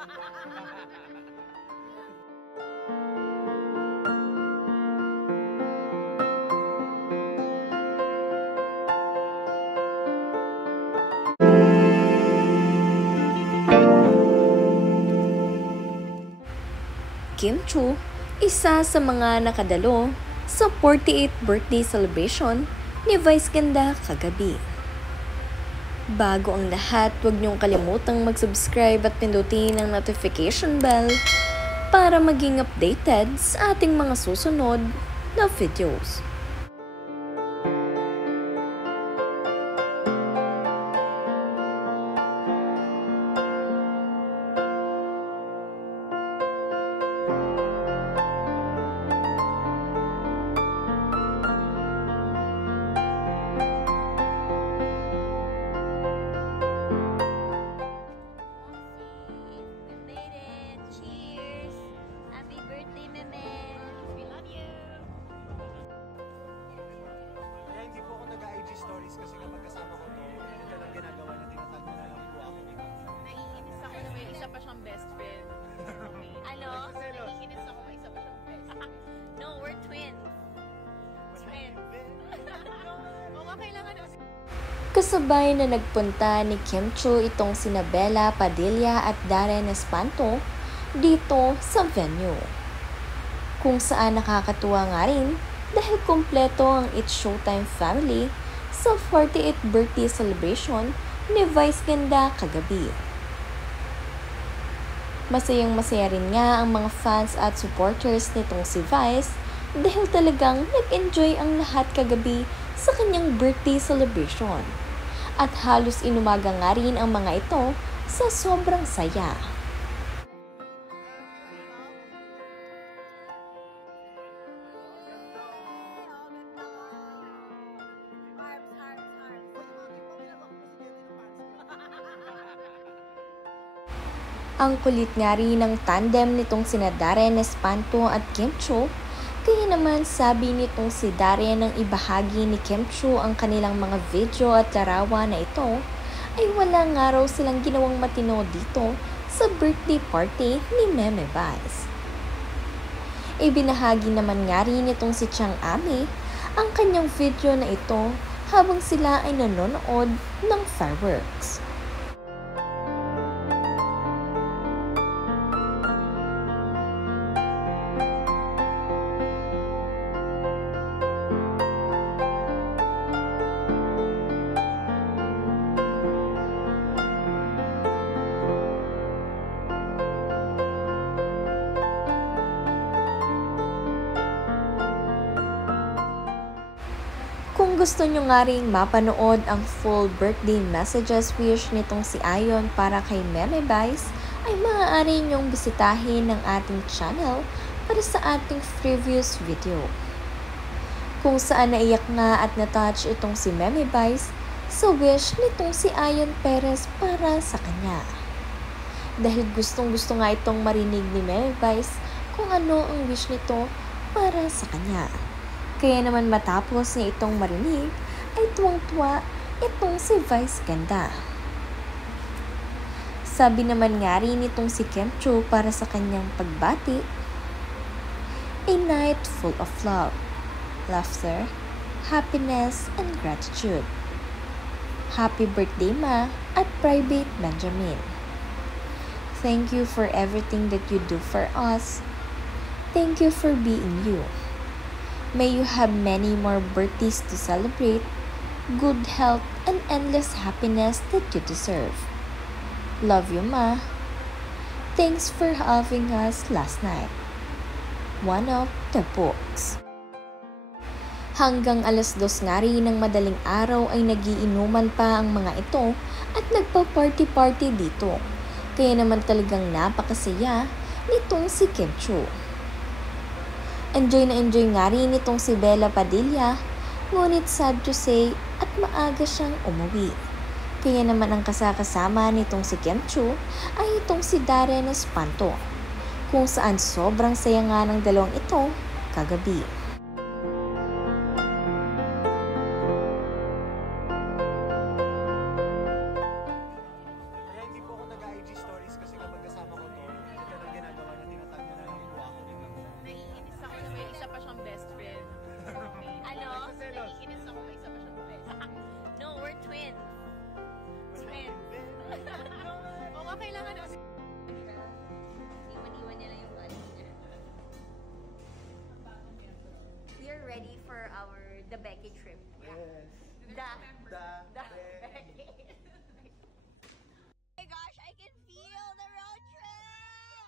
Kim Chiu, isa sa mga nakadalo sa 48th birthday celebration ni Vice Ganda kagabi. Bago ang lahat, huwag niyong kalimutang mag-subscribe at pindutin ang notification bell para maging updated sa ating mga susunod na videos. Stories kasi kapag kasama ko to, ito lang ginagawa na tinatag na lang po ako. Naiinis ako na may isa pa siyang best friend. Okay. Ano? Naiinis ako may isa pa siyang best friend. No, we're twins. Twins. Oo, kailangan na. Kasabay na nagpunta ni Kim Chiu itong sina Bella Padilla at Darren Espanto dito sa venue. Kung saan nakakatuwa nga rin dahil kumpleto ang It's Showtime family sa 48th birthday celebration ni Vice Ganda kagabi. Masayang-masaya rin nga ang mga fans at supporters nitong si Vice dahil talagang nag-enjoy ang lahat kagabi sa kanyang birthday celebration. At halos inumaga nga rin ang mga ito sa sobrang saya. Ang kulit nga rin ng tandem nitong sina Darren Espanto at Kim Chiu, kaya naman sabi nitong si Darren nang ibahagi ni Kim Chiu ang kanilang mga video at larawan na ito, ay wala nga raw silang ginawang matino dito sa birthday party ni Meme Vice. Ibinahagi naman nga rin nitong si Chang Ami ang kanyang video na ito habang sila ay nanonood ng fireworks. Kung gusto nyo nga rin mapanood ang full birthday messages wish nitong si Ayon para kay Meme Vice, ay maaari nyong bisitahin ang ating channel para sa ating previous video. Kung saan naiyak nga at natouch itong si Meme Vice sa wish nitong si Ayon Perez para sa kanya. Dahil gustong-gusto nga itong marinig ni Meme Vice kung ano ang wish nito para sa kanya. Kaya naman matapos niya itong marinig, ay tuwang-tuwa itong si Vice Ganda. Sabi naman nga rin itong si Kim Chiu para sa kanyang pagbati, a night full of love, laughter, happiness, and gratitude. Happy birthday, Ma, at Private Benjamin. Thank you for everything that you do for us. Thank you for being you. May you have many more birthdays to celebrate, good health, and endless happiness that you deserve. Love you, Ma. Thanks for having us last night. One of the books. Hanggang 2:00 nga rin ng madaling araw ay nagiinuman pa ang mga ito at nagpa-party-party dito. Kaya naman talagang napakasaya nitong si Kim Chiu. Enjoy na enjoy nga rin itong si Bella Padilla, ngunit sad to say at maaga siyang umuwi. Kaya naman ang kasakasama nitong si Kim Chiu ay itong si Darren Espanto, kung saan sobrang saya nga ng dalawang ito kagabi. Kaya hindi po ako nag-IG stories kasi kapag kasama ko to, ready for the Becky trip. Yes. The The Becky. Oh my gosh, I can feel the road trip!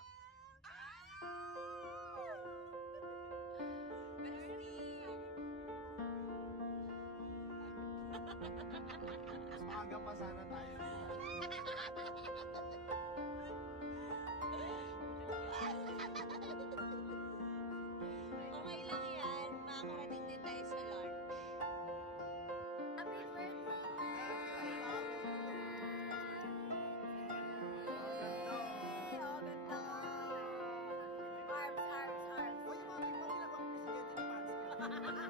Mas maaga pa sana tayo. Okay lang yan, makakarating din tayo sa lunch. Happy birthday! Oh, ganda! Arms. Uy, yung mga tikman nila bang presidente ni Panis.